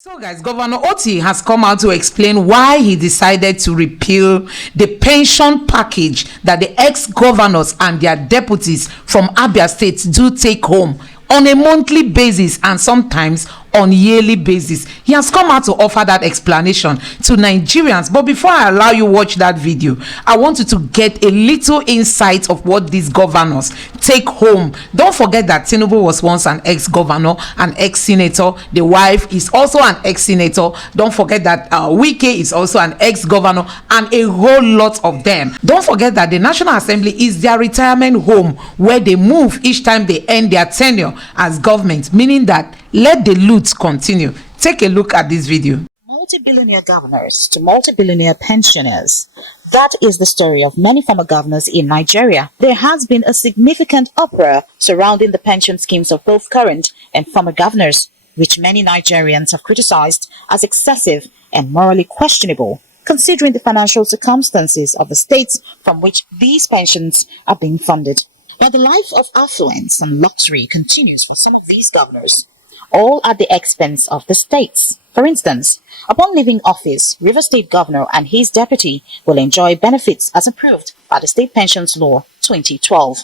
So guys, Governor Otti has come out to explain why he decided to repeal the pension package that the ex-governors and their deputies from Abia State do take home on a monthly basis and sometimes on yearly basis. He has come out to offer that explanation to Nigerians. But before I allow you watch that video, I want you to get a little insight of what these governors take home. Don't forget that Tinubu was once an ex-governor, an ex-senator. The wife is also an ex-senator. Don't forget that Wike is also an ex-governor, and a whole lot of them. Don't forget that the National Assembly is their retirement home where they move each time they end their tenure as government, meaning that let the loot continue. Take a look at this video. Multi-billionaire governors to multi-billionaire pensioners. That is the story of many former governors in Nigeria. There has been a significant uproar surrounding the pension schemes of both current and former governors, which many Nigerians have criticized as excessive and morally questionable, considering the financial circumstances of the states from which these pensions are being funded. But the life of affluence and luxury continues for some of these governors, all at the expense of the states. For instance, upon leaving office, River State Governor and his deputy will enjoy benefits as approved by the State Pensions Law 2012.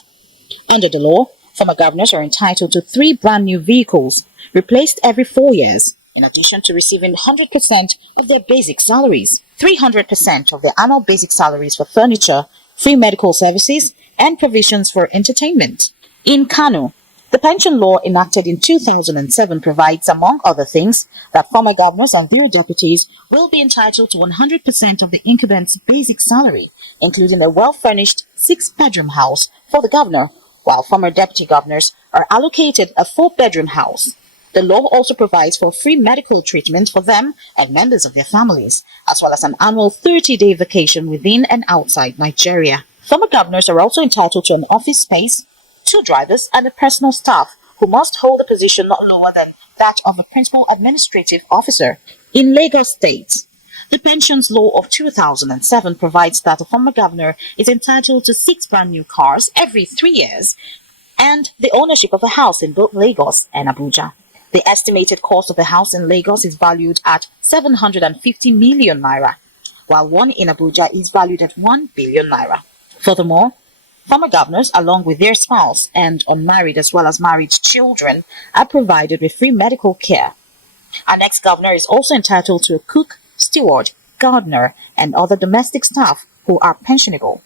Under the law, former governors are entitled to 3 brand new vehicles, replaced every 4 years, in addition to receiving 100% of their basic salaries, 300% of their annual basic salaries for furniture, free medical services, and provisions for entertainment. In Kano, the pension law enacted in 2007 provides, among other things, that former governors and their deputies will be entitled to 100% of the incumbent's basic salary, including a well-furnished 6-bedroom house for the governor, while former deputy governors are allocated a 4-bedroom house. The law also provides for free medical treatment for them and members of their families, as well as an annual 30-day vacation within and outside Nigeria. Former governors are also entitled to an office space, 2 drivers, and a personal staff who must hold a position not lower than that of a principal administrative officer. In Lagos State, the Pensions Law of 2007 provides that a former governor is entitled to 6 brand new cars every 3 years and the ownership of a house in both Lagos and Abuja. The estimated cost of the house in Lagos is valued at 750 million naira, while one in Abuja is valued at 1 billion naira. Furthermore, former governors, along with their spouse and unmarried as well as married children, are provided with free medical care. An ex-governor is also entitled to a cook, steward, gardener, and other domestic staff who are pensionable.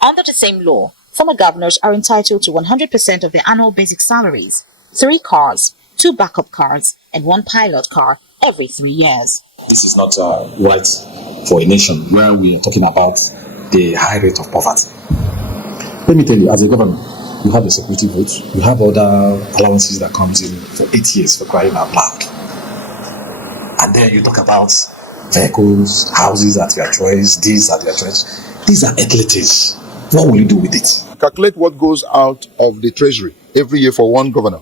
Under the same law, former governors are entitled to 100% of their annual basic salaries, 3 cars, 2 backup cars, and 1 pilot car every 3 years. This is not right for a nation where we are talking about the high rate of poverty. Let me tell you, as a governor, you have a security vote, you have other allowances that comes in for 8 years for crying out loud. And then you talk about vehicles, houses at your choice, these at your choice. These are athletics. What will you do with it? Calculate what goes out of the treasury every year for one governor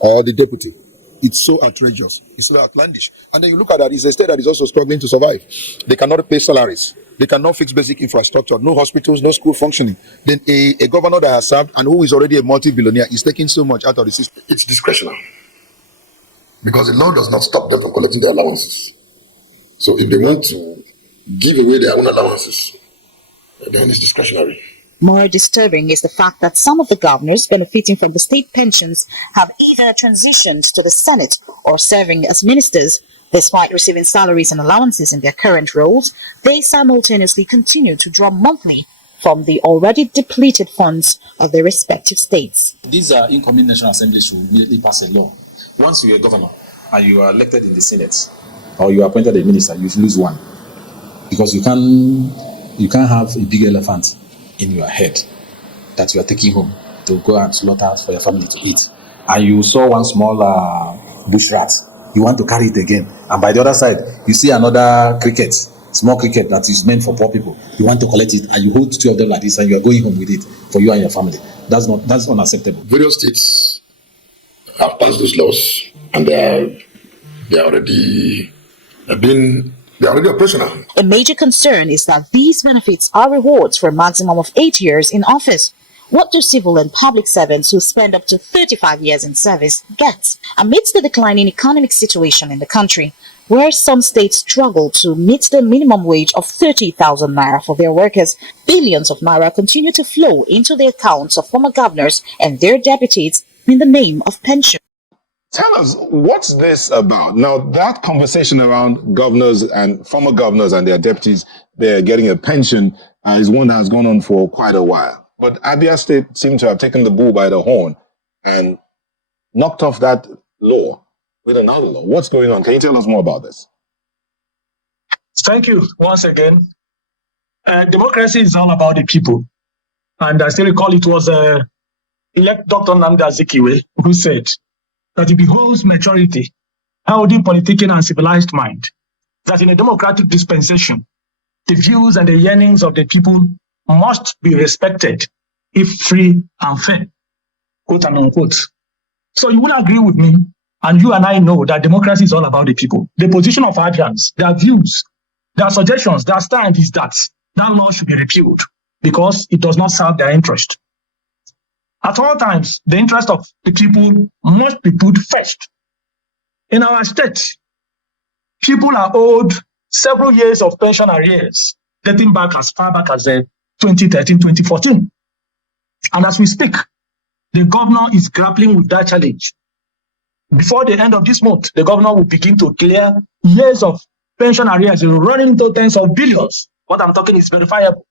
or the deputy. It's so outrageous. It's so outlandish. And then you look at that, it's a state that is also struggling to survive. They cannot pay salaries. They cannot fix basic infrastructure. No hospitals, no school functioning. Then a governor that has served and who is already a multi-billionaire is taking so much out of the system. It's discretionary. Because the law does not stop them from collecting their allowances. So if they want to give away their own allowances, then it's discretionary. More disturbing is the fact that some of the governors benefiting from the state pensions have either transitioned to the Senate or serving as ministers. Despite receiving salaries and allowances in their current roles, they simultaneously continue to draw monthly from the already depleted funds of their respective states. These incoming National Assemblies should immediately pass a law. Once you're a governor and you are elected in the Senate or you are appointed a minister, you lose one. Because you can't have a big elephant in your head that you are taking home to go and slaughter for your family to eat. And you saw one small bush rat. You want to carry it again. And by the other side, you see another cricket, small cricket that is meant for poor people. You want to collect it and you hold 2 of them like this and you are going home with it for you and your family. That's unacceptable. Various states have passed those laws and they are already operational. A major concern is that these benefits are rewards for a maximum of 8 years in office, What do civil and public servants who spend up to 35 years in service get? Amidst the declining economic situation in the country, where some states struggle to meet the minimum wage of 30,000 naira for their workers, billions of naira continue to flow into the accounts of former governors and their deputies in the name of pension. Tell us, what's this about? Now, that conversation around governors and former governors and their deputies, they're getting a pension, is one that has gone on for quite a while. But Abia State seemed to have taken the bull by the horn and knocked off that law with another law. What's going on? Can you tell us more about this? Thank you once again. Democracy is all about the people. And I still recall it was elect Dr. Nnamdi Azikiwe who said that it beholds maturity, healthy politicking and civilized mind, that in a democratic dispensation, the views and the yearnings of the people must be respected if free and fair, quote and unquote. So you will agree with me, and you and I know that democracy is all about the people. The position of Abians, their views, their suggestions, their stand is that that law should be repealed because it does not serve their interest. At all times, the interest of the people must be put first. In our state, people are owed several years of pension arrears, dating back as far back as 2013, 2014. And as we speak, the governor is grappling with that challenge. Before the end of this month, the governor will begin to clear years of pension arrears running into tens of billions. What I'm talking is verifiable.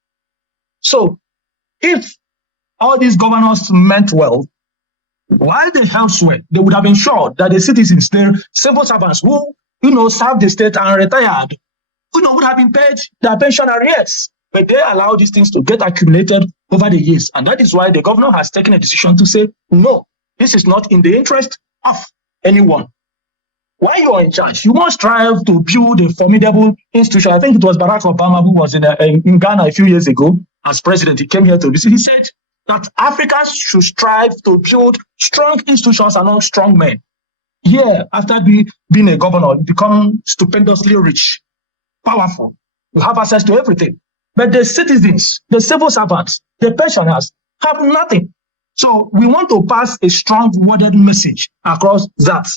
So, if all these governors meant well, while they elsewhere, they would have ensured that the citizens, the civil servants who, served the state and retired, would have been paid their pension arrears. But they allow these things to get accumulated over the years. And that is why the governor has taken a decision to say, no, this is not in the interest of anyone. While you are in charge, you must strive to build a formidable institution. I think it was Barack Obama who was in Ghana a few years ago as president. He came here to visit. He said that Africa should strive to build strong institutions among strong men. Here, after being a governor, you become stupendously rich, powerful. You have access to everything. But the citizens, the civil servants, the pensioners have nothing. So we want to pass a strong worded message across that.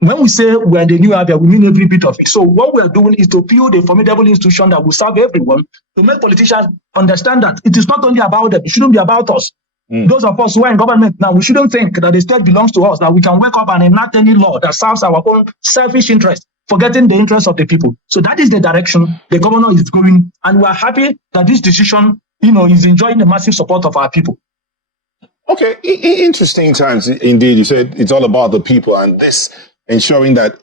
When we say we're the new Abia, we mean every bit of it. So what we are doing is to build a formidable institution that will serve everyone, to make politicians understand that it is not only about them, it shouldn't be about us. Those of us who are in government now, we shouldn't think that the state belongs to us, that we can wake up and enact any law that serves our own selfish interest, forgetting the interests of the people. So that is the direction the governor is going, and we are happy that this decision, is enjoying the massive support of our people. Okay, interesting times indeed. You said it's all about the people, and this ensuring that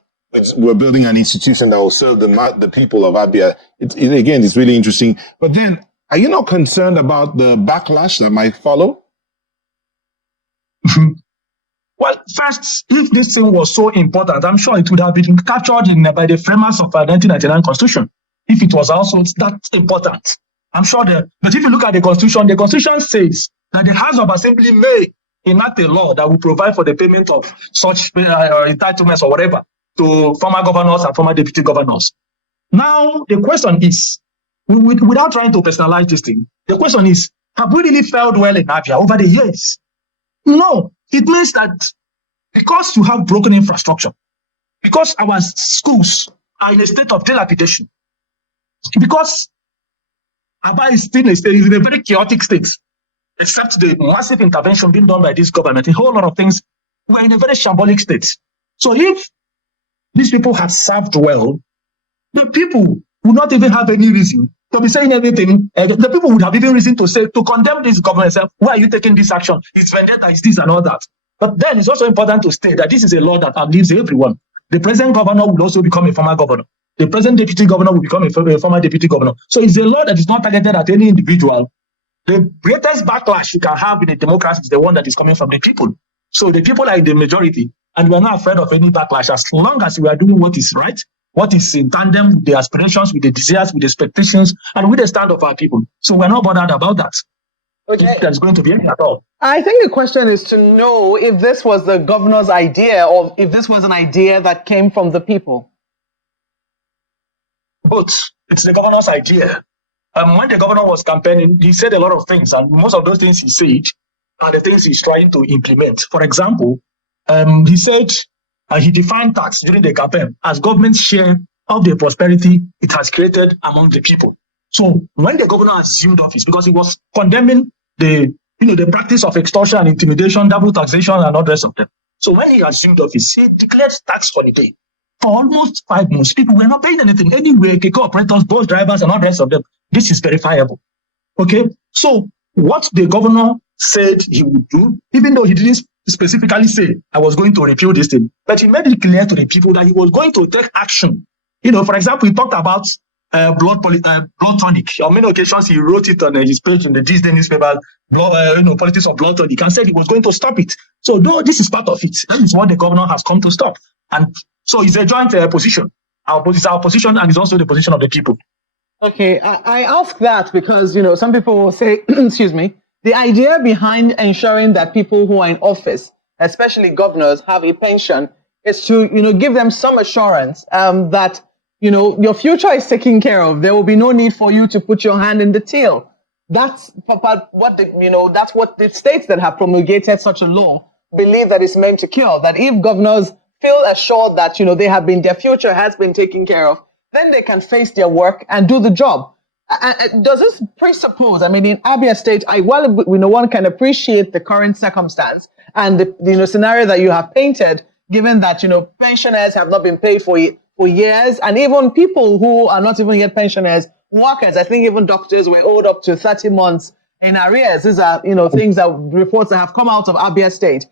we're building an institution that will serve the people of Abia. Again, it's really interesting. But then, are you not concerned about the backlash that might follow? Well, first, if this thing was so important, I'm sure it would have been captured by the framers of the 1999 Constitution. If it was also that important, I'm sure but if you look at the Constitution says that the House of Assembly may enact a law that will provide for the payment of such entitlements or whatever to former governors and former deputy governors. Now, the question is, without trying to personalize this thing, the question is, have we really failed well in Abia over the years? No, it means that because you have broken infrastructure, because our schools are in a state of dilapidation, because Abia is still in a very chaotic state, except the massive intervention being done by this government, a whole lot of things, we're in a very shambolic state. So if these people had served well, the people would not even have any reason to be saying anything. The people would have even reason to condemn this government. Say, why are you taking this action? It's vendetta, it's this and all that. But then it's also important to state that this is a law that outlives everyone. The present governor will also become a former governor. The present deputy governor will become a former deputy governor. So it's a law that is not targeted at any individual. The greatest backlash you can have in a democracy is the one that is coming from the people. So the people are in the majority, and we're not afraid of any backlash as long as we are doing what is right, what is in tandem with the aspirations, with the desires, with the expectations, and with the stand of our people. So we're not bothered about that. Okay. If there's going to be any at all. I think the question is to know if this was the governor's idea or if this was an idea that came from the people. Both. It's the governor's idea. when the governor was campaigning, he said a lot of things, and most of those things he said are the things he's trying to implement. For example, he said he defined tax during the campaign as government's share of the prosperity it has created among the people. So when the governor assumed office, because he was condemning the practice of extortion and intimidation, double taxation, and all the rest of them. So when he assumed office, he declared tax holiday. For almost 5 months, people were not paying anything anyway. Operators, bus drivers, and all the rest of them. This is verifiable. Okay, so what the governor said he would do, even though he didn't specifically say I was going to repeal this thing, but he made it clear to the people that he was going to take action. For example, he talked about blood tonic. On many occasions, he wrote it on his page in the Disney newspaper, politics of blood tonic, and said he was going to stop it. So, though this is part of it, that is what the governor has come to stop. And so it's a joint position. Our position, and it's also the position of the people. Okay, I ask that because, some people will say, excuse me, the idea behind ensuring that people who are in office, especially governors, have a pension is to, give them some assurance that, your future is taken care of. There will be no need for you to put your hand in the till. That's what the states that have promulgated such a law believe that it's meant to cure. That if governors feel assured that, their future has been taken care of, then they can face their work and do the job. Does this presuppose, in Abia State, one can appreciate the current circumstance and the scenario that you have painted, given that, pensioners have not been paid for years, and even people who are not even yet pensioners, workers, I think even doctors were owed up to 30 months in arrears. These are, reports that have come out of Abia State.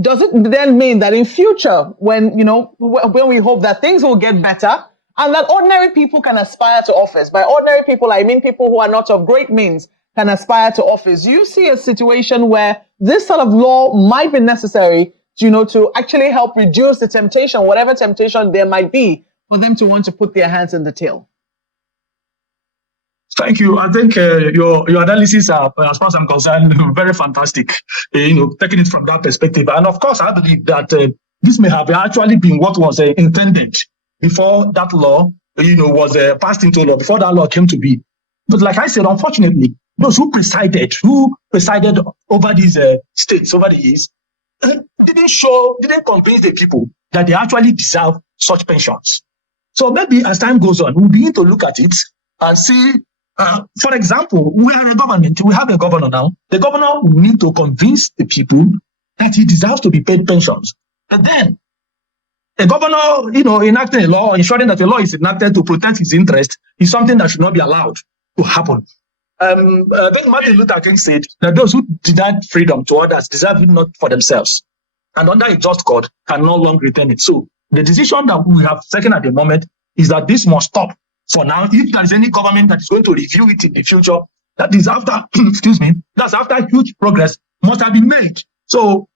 Does it then mean that in future, when we hope that things will get better, and that ordinary people can aspire to office? By ordinary people, I mean people who are not of great means can aspire to office. Do you see a situation where this sort of law might be necessary, to actually help reduce the temptation, whatever temptation there might be, for them to want to put their hands in the till? Thank you. I think your analysis are, as far as I'm concerned, very fantastic. Taking it from that perspective, and of course, I believe that this may have actually been what was intended before that law, was passed into law, before that law came to be. But like I said, unfortunately, those who presided over these states over the years didn't convince the people that they actually deserve such pensions. So maybe as time goes on, we'll begin to look at it and see. For example, we are a government. We have a governor now. The governor will need to convince the people that he deserves to be paid pensions. And then a governor, enacting a law, ensuring that a law is enacted to protect his interest is something that should not be allowed to happen. I think Martin Luther King said that those who denied freedom to others deserve it not for themselves, and under a just God can no longer return it. So the decision that we have taken at the moment is that this must stop for now. If there is any government that is going to review it in the future, that is after, that's after huge progress must have been made. So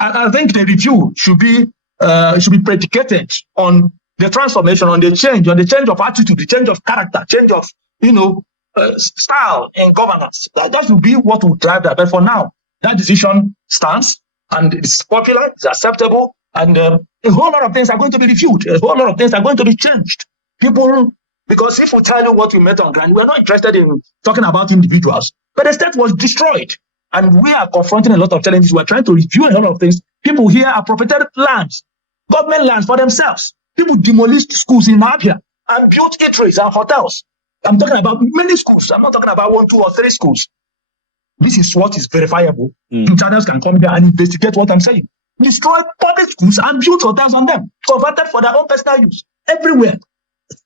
I think the review should be predicated on the transformation, on the change of attitude, the change of character, change of style in governance. That will be what will drive that. But for now, that decision stands, and it's popular, it's acceptable, and a whole lot of things are going to be reviewed. A whole lot of things are going to be changed. Because if we tell you what we met on ground, we're not interested in talking about individuals. But the state was destroyed, and we are confronting a lot of challenges. We're trying to review a lot of things. People here appropriated lands, government lands for themselves. People demolished schools in Abia and built eateries and hotels. I'm talking about many schools. I'm not talking about 1, 2, or 3 schools. This is what is verifiable. Channels can come here and investigate what I'm saying. Destroyed public schools and built hotels on them, converted for their own personal use everywhere.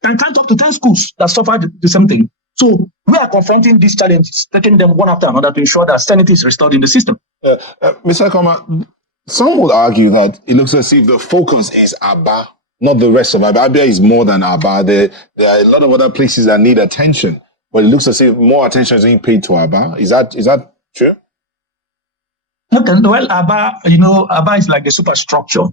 And can't talk to 10 schools that suffered the same thing. So we are confronting these challenges, taking them one after another to ensure that sanity is restored in the system. Mr. Koma, some would argue that it looks as if the focus is Aba, not the rest of Abia. Abia is more than Aba. There are a lot of other places that need attention, but it looks as if more attention is being paid to Aba. Is that true? Well, Aba is like a superstructure,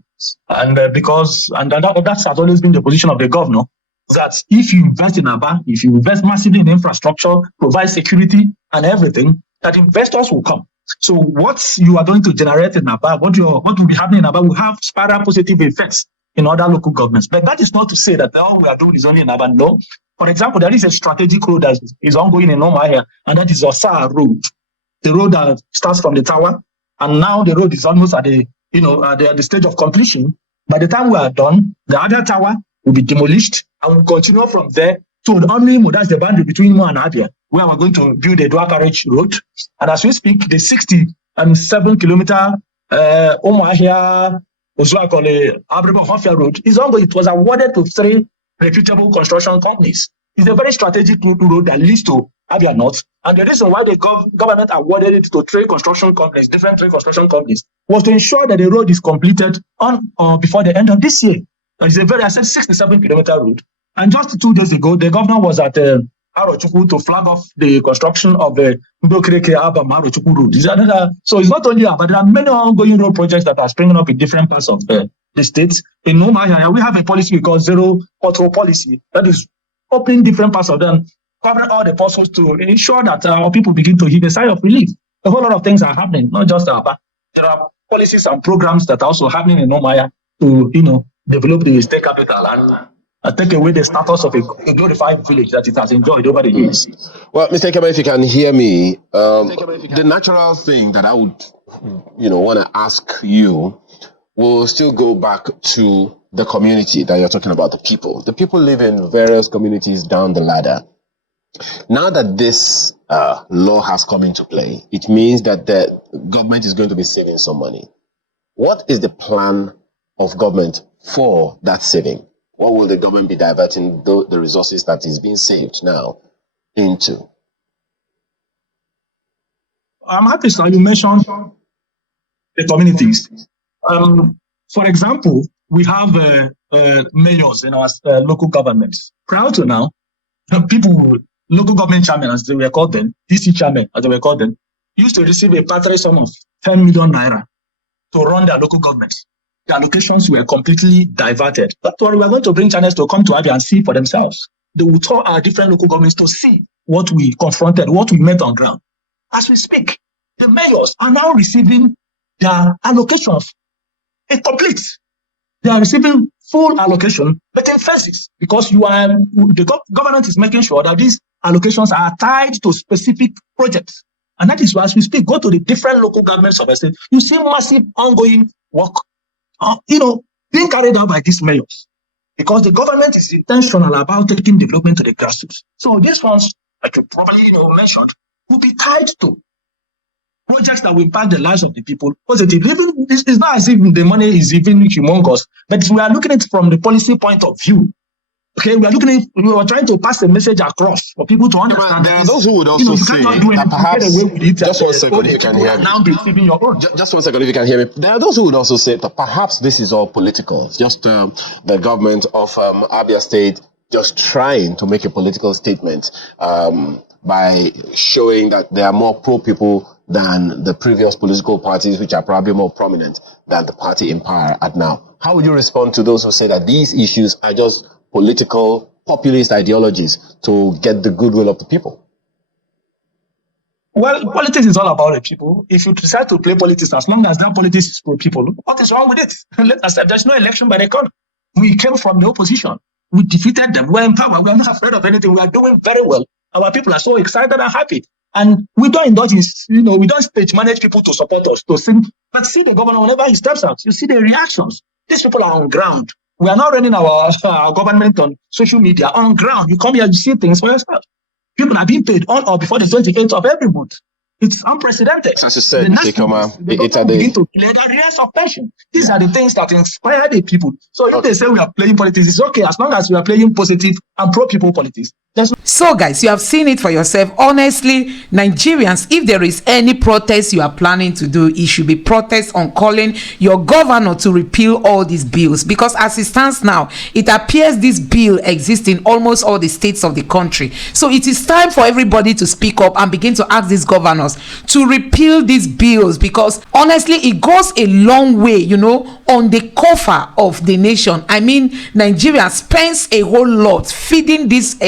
and that has always been the position of the governor. That if you invest in Aba, if you invest massively in infrastructure, provide security and everything, that investors will come. So what you are going to generate in Aba, what will be happening in Aba will have spiral positive effects in other local governments. But that is not to say that all we are doing is only in Aba. No, For example, there is a strategic road that is ongoing in Omahia, and that is Osa Road. The road that starts from the tower, and now the road is almost at the at the stage of completion. By the time we are done, the other tower will be demolished, and we'll continue from there to Onimo. That's the boundary between Imo and Abia, where we're going to build a dual carriage road. And as we speak, the 67-kilometer Omahia Ozuakole Abrebo Hofia Road is ongoing. It was awarded to 3 reputable construction companies. It's a very strategic road that leads to Abia North. And the reason why the government awarded it to 3 construction companies, different 3 construction companies, was to ensure that the road is completed on or before the end of this year. And it's a very, I said, 67-kilometer road. And just 2 days ago, the governor was at Arochukwu to flag off the construction of the Ndokreke Abam Arochukwu road. So it's not only that, but there are many ongoing road projects that are springing up in different parts of the states. In Omahia, we have a policy we call zero pothole policy that is opening different parts of them, covering all the potholes to ensure that our people begin to hit a sigh of relief. A whole lot of things are happening, not just but there are policies and programs that are also happening in Omahia to develop the state capital and take away the status of a glorified village that it has enjoyed over the years. Well, Mr. Kema, if you can hear me, the natural thing that I would, want to ask you will still go back to the community that you're talking about, the people. The people live in various communities down the ladder. Now that this law has come into play, it means that the government is going to be saving some money. What is the plan of government for that saving? What will the government be diverting the resources that is being saved now into? I'm happy, sir, you mentioned the communities. For example, we have mayors in our local governments. Prior to now, local government chairmen, as they were called then, DC chairmen, as they were called then, used to receive a patronage sum of 10 million naira to run their local governments. The allocations were completely diverted. But we are going to bring channels to come to Abia and see for themselves. They will tour our different local governments to see what we confronted, what we met on ground. As we speak, the mayors are now receiving their allocations incomplete. They are receiving full allocation, but in phases, because the government is making sure that these allocations are tied to specific projects. And that is why, as we speak, go to the different local governments of the state, you see massive ongoing work being carried out by these mayors, because the government is intentional about taking development to the grassroots. So these ones, like you probably mentioned, will be tied to projects that will impact the lives of the people positively. Even it's not as if the money is even humongous, but we are looking at it from the policy point of view. Okay, we are trying to pass a message across for people to understand. There are those who would also say that perhaps, just 1 second, if you can hear me. Now receiving your own. Just 1 second, if you can hear me. There are those who would also say that perhaps this is all political. It's just the government of Abia State just trying to make a political statement by showing that they are more pro-people than the previous political parties, which are probably more prominent than the party in power at now. How would you respond to those who say that these issues are just political, populist ideologies to get the goodwill of the people? Well, politics is all about the people. If you decide to play politics, as long as that politics is pro people, what is wrong with it? Let us say there's no election by the corner. We came from the opposition. We defeated them. We're in power. We're not afraid of anything. We are doing very well. Our people are so excited and happy. And we don't indulge in, we don't stage manage people to support us, to sing. But see the governor, whenever he steps out, you see the reactions. These people are on ground. We are not running our government on social media. On ground, you come here, you see things for yourself. People are being paid on or before the 28th of every month. It's unprecedented. As you said, the begin to clear the arrears of pension. These are the things that inspire the people. So if they say we are playing politics, it's okay as long as we are playing positive and pro-people politics. So guys, you have seen it for yourself. Honestly, Nigerians, if there is any protest you are planning to do, it should be protest on calling your governor to repeal all these bills, because as it stands now, it appears this bill exists in almost all the states of the country. So it is time for everybody to speak up and begin to ask these governors to repeal these bills, because honestly, it goes a long way, on the coffer of the nation. I mean, Nigeria spends a whole lot feeding this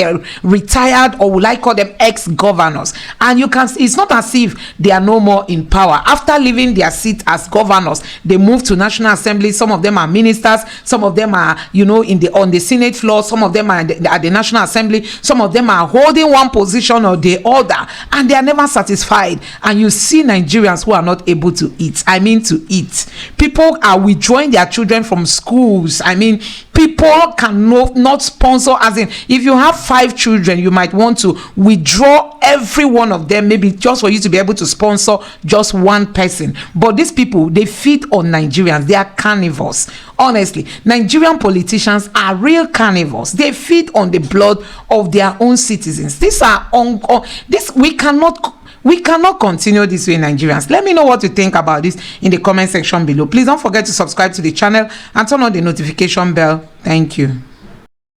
retired, or will I call them ex-governors, and you can, it's not as if they are no more in power. After leaving their seat as governors, they move to National Assembly. Some of them are ministers, some of them are, you know, on the Senate floor, some of them are at the National Assembly, some of them are holding one position or the other, and they are never satisfied. And you see Nigerians who are not able to eat. I mean, to eat. People are withdrawing their children from schools. I mean, people cannot sponsor, as in, if you have 5 children, you might want to withdraw every one of them, maybe just for you to be able to sponsor just one person. But these people, they feed on Nigerians. They are carnivores. Honestly, Nigerian politicians are real carnivores. They feed on the blood of their own citizens. These are we cannot continue this way, Nigerians. Let me know what you think about this in the comment section below. Please don't forget to subscribe to the channel and turn on the notification bell. Thank you.